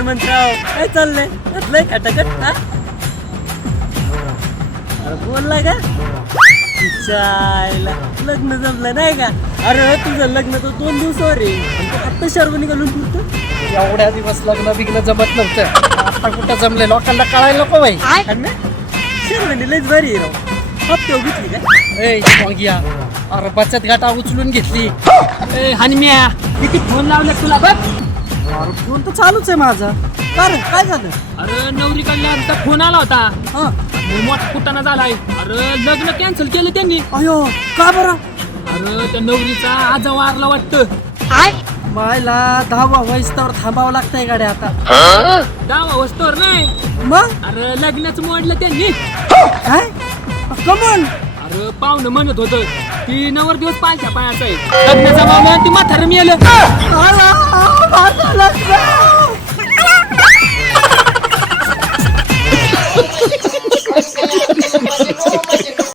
हनुमंतराव काय चाललंय घातलंय खटाखट हा अरे बोलला का चायला लग्न जमलं नाही का अरे तुझं लग्न तर 2 दिवसावर आहे आत्ता शर्वणी घालून फिरतो एवढ्या दिवस लग्न बिग्न जमत नव्हतं आता कुठं जमले लोकांना कळायला नको बाई शर्वणी लयच भारी आहे राव हप्ते घेतली का ए वांगिया अरे बचत गाठा उचलून घेतली ए हनम्या किती फोन लावले तुला बघ अरे फोन तर चालूच आहे माझा कारण काय झालं अरे नवरीकडल्या आमचा फोन आला होता हा मोठा कुटाणा झालाय अरे लग्न कॅन्सल केलं त्यांनी अयो का बरं अरे त्या नवरीचा आजा वारला वाटतं मायला 10वा वयस्तावर थांबावं लागतंय गाड्या आता 10 वस्तूवर नाही मग अरे लग्नाचं मोडलं त्यांनी काय कमन अरे पाहुणं म्हणत होतं की नवर दिवस पायच्या पायाचा आहे लग्नाचा मामा ती म्हातारं मिळालं